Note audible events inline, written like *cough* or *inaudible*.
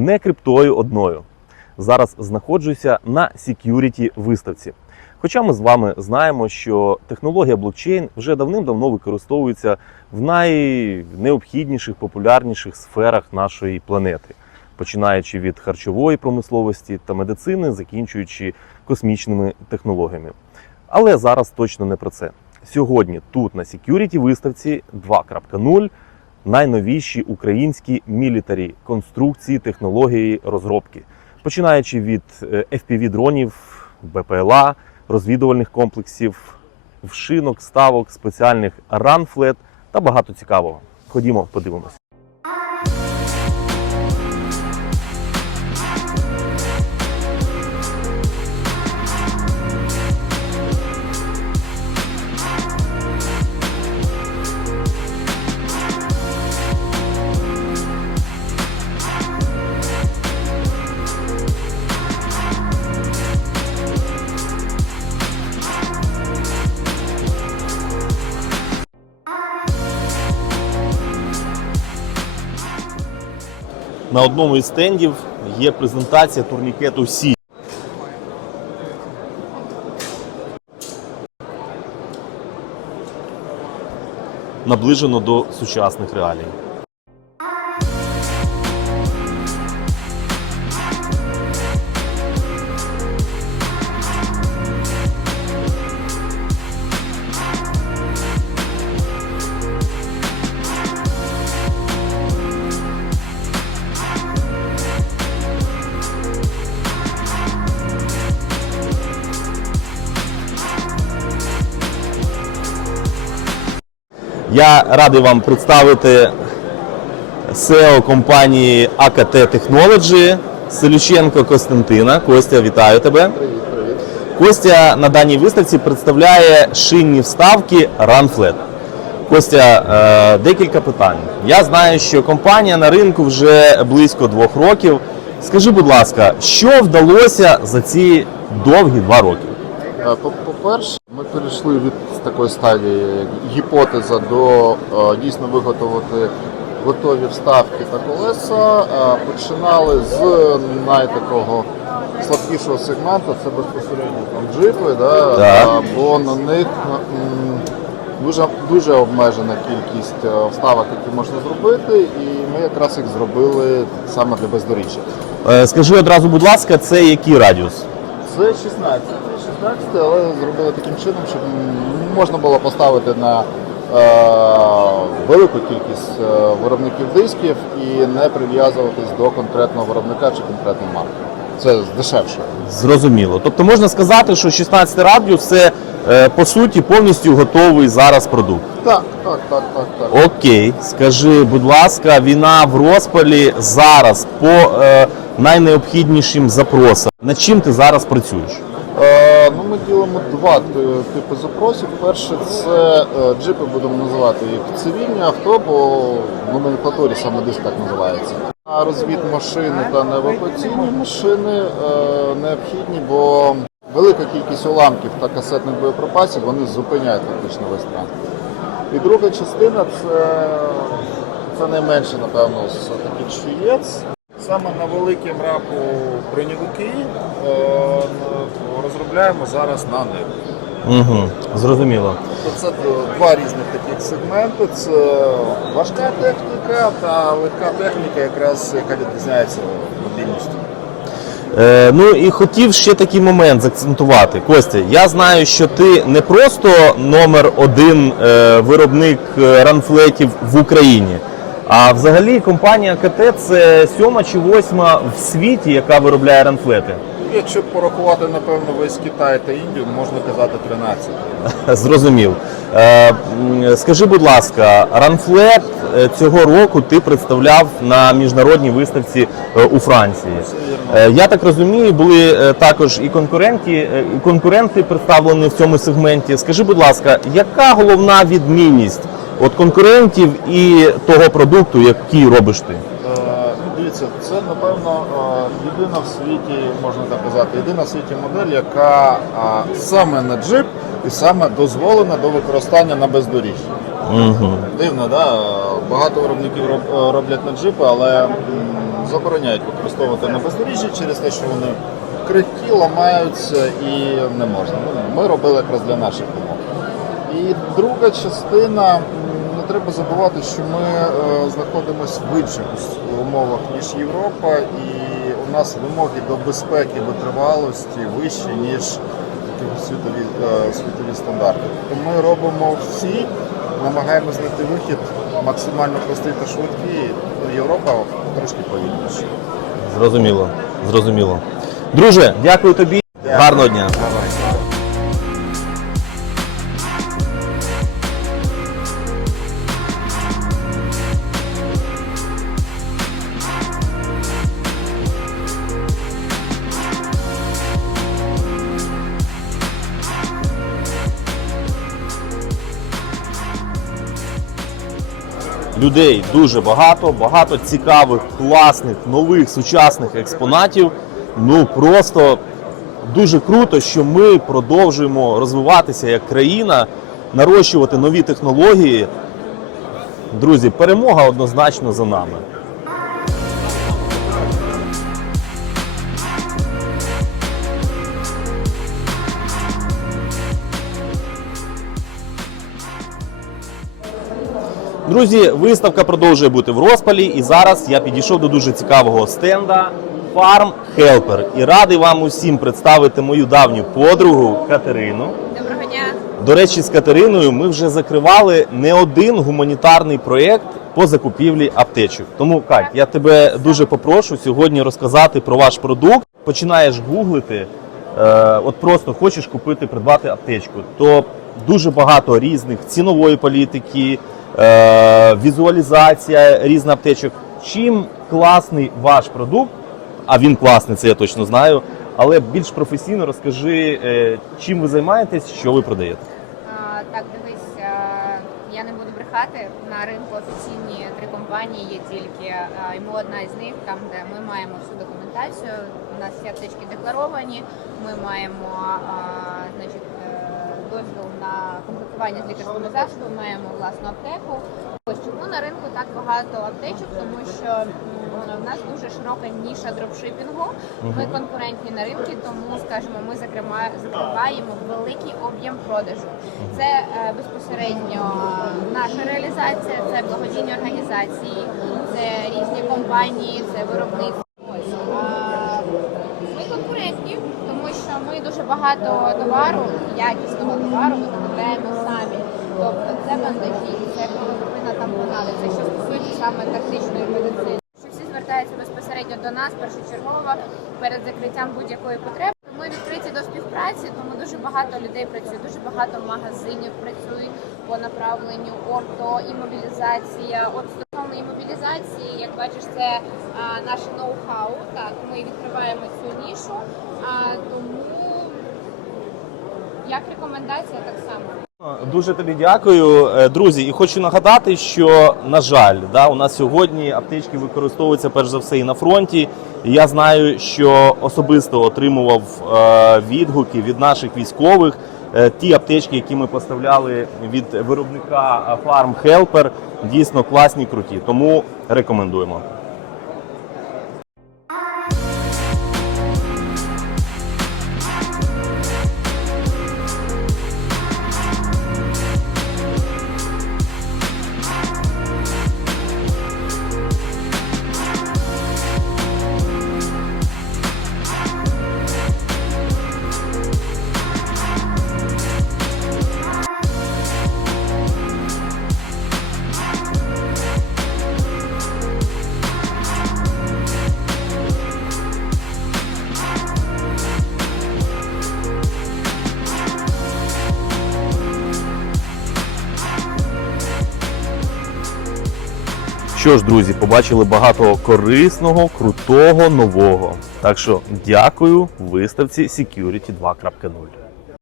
не криптою одною. Зараз знаходжуся на security виставці. Хоча ми з вами знаємо, що технологія блокчейн вже давним-давно використовується в найнеобхідніших, популярніших сферах нашої планети, починаючи від харчової промисловості та медицини, закінчуючи космічними технологіями. Але зараз точно не про це. Сьогодні тут на security виставці 2.0 найновіші українські мілітарі конструкції, технології розробки, починаючи від е, FPV-дронів, БПЛА, розвідувальних комплексів, вшинок, ставок, спеціальних ранфлет та багато цікавого. Ходімо, подивимось. На одному із стендів є презентація турнікету Сі. Наближено до сучасних реалій. Я радий вам представити SEO компанії АКТ Technology Селюченко Костянтина. Костя, вітаю тебе. Костя на даній виставці представляє шинні вставки Runflat. Костя, е, декілька питань. Я знаю, що компанія на ринку вже близько двох років. Скажи, будь ласка, що вдалося за ці довгі два роки? Е, по- По-перше, ми перейшли від такої стадії гіпотеза до е, дійсно виготовити готові вставки та колеса. Е, Починали з найтакого слабкішого сегменту, це безпосередньо там джипи, да? Е, бо на них дуже, дуже обмежена кількість вставок, які можна зробити, і ми якраз їх зробили саме для бездоріжжя. Скажи одразу, будь ласка, це який радіус? Це 16. 16, але зробили таким чином, щоб можна було поставити на е, велику кількість е, виробників дисків і не прив'язуватись до конкретного виробника чи конкретної марки. Це дешевше. Зрозуміло. Тобто можна сказати, що 16 радіус це по суті повністю готовий зараз продукт. Так, так, так, так, так. Окей, скажи, будь ласка, війна в розпалі зараз по е, найнеобхіднішим запросам. Над чим ти зараз працюєш? Е, ділимо два типи запросів. Перше це е, джипи, будемо називати їх цивільні авто, бо в номенклатурі саме диск так називається. На розвід машини та на евакуаційні машини е, необхідні, бо велика кількість уламків та касетних боєприпасів вони зупиняють фактично весь транспорт. І друга частина це, це найменше, напевно, з таких швієць. Саме на великим рапу броньовики розробляємо зараз на них. Угу, зрозуміло. Це два різних таких сегменти. Це важка техніка та легка техніка, якраз яка відрізняється мобільністю. Е, ну і хотів ще такий момент заакцентувати. Костя, я знаю, що ти не просто номер один е, виробник е, ранфлетів в Україні, а взагалі компанія КТ це сьома чи восьма в світі, яка виробляє ранфлети. Якщо порахувати, напевно, весь Китай та Індію, можна казати 13. *laughs* Зрозумів. Е, скажи, будь ласка, ранфлет е, цього року ти представляв на міжнародній виставці е, у Франції. Я так розумію, були також і конкуренти, і конкуренти представлені в цьому сегменті. Скажи, будь ласка, яка головна відмінність от конкурентів і того продукту, який робиш ти? Дивіться, це напевно е, єдина в світі, можна так казати, єдина в світі модель, яка саме на джип і саме дозволена до використання на бездоріжжі. Угу. Дивно, да? Багато виробників е, роблять на джипи, але забороняють використовувати на бездоріжжі через те, що вони крихкі, ламаються і не можна. Ну, Ми робили якраз для наших умов. І друга частина, треба забувати, що ми е, знаходимося в інших умовах, ніж Європа, і у нас вимоги до безпеки, витривалості вищі, ніж світові, е, світові стандарти. Тому ми робимо всі, намагаємося знайти вихід максимально простий та швидкий. Європа трошки повільніше. Зрозуміло, зрозуміло. Друже, дякую тобі. Гарного дня. Людей дуже багато, багато цікавих, класних, нових, сучасних експонатів. Ну просто дуже круто, що ми продовжуємо розвиватися як країна, нарощувати нові технології. Друзі, перемога однозначно за нами. Друзі, виставка продовжує бути в розпалі, і зараз я підійшов до дуже цікавого стенда Farm Helper. І радий вам усім представити мою давню подругу Катерину. Доброго дня. До речі, з Катериною ми вже закривали не один гуманітарний проєкт по закупівлі аптечок. Тому, Кать, я тебе дуже попрошу сьогодні розказати про ваш продукт. Починаєш гуглити, е, от просто хочеш купити, придбати аптечку, то дуже багато різних цінової політики, візуалізація різних аптечок. Чим класний ваш продукт, а він класний, це я точно знаю. Але більш професійно розкажи, е, чим ви займаєтесь, що ви продаєте. Так, дивись, я не буду брехати. На ринку офіційні три компанії є тільки, і ми одна із них, там де ми маємо всю документацію. У нас всі аптечки декларовані. Ми маємо значить, е, дозвіл на комплектування з лікарськими засобами, маємо власну аптеку. Ось чому на ринку так багато аптечок, тому що в нас дуже широка ніша дропшипінгу. Ми конкурентні на ринку, тому скажімо, ми закриваємо великий об'єм продажу. Це е, безпосередньо наша реалізація, це благодійні організації, це різні компанії, це виробництво. Конкурентні, тому що ми дуже багато товару, якісного товару виготовляємо самі. Тобто це бандажі, це половина тампонали, це що стосується саме тактичної медицини. Що всі звертаються безпосередньо до нас першочергово перед закриттям будь-якої потреби. Ми відкриті до співпраці, тому дуже багато людей працює, дуже багато магазинів працюють по направленню орто, імобілізація. От стосовно імобілізації, як бачиш, це а, наше ноу-хау. Так, ми відкриваємо цю нішу, а, тому як рекомендація так само. Дуже тобі дякую, Е, друзі. І хочу нагадати, що на жаль, да, у нас сьогодні аптечки використовуються перш за все і на фронті. І я знаю, що особисто отримував е, відгуки від наших військових. Е, ті аптечки, які ми поставляли від виробника Farm Helper, дійсно класні, круті. Тому рекомендуємо. Що ж, друзі, побачили багато корисного, крутого, нового. Так що дякую виставці Security 2.0.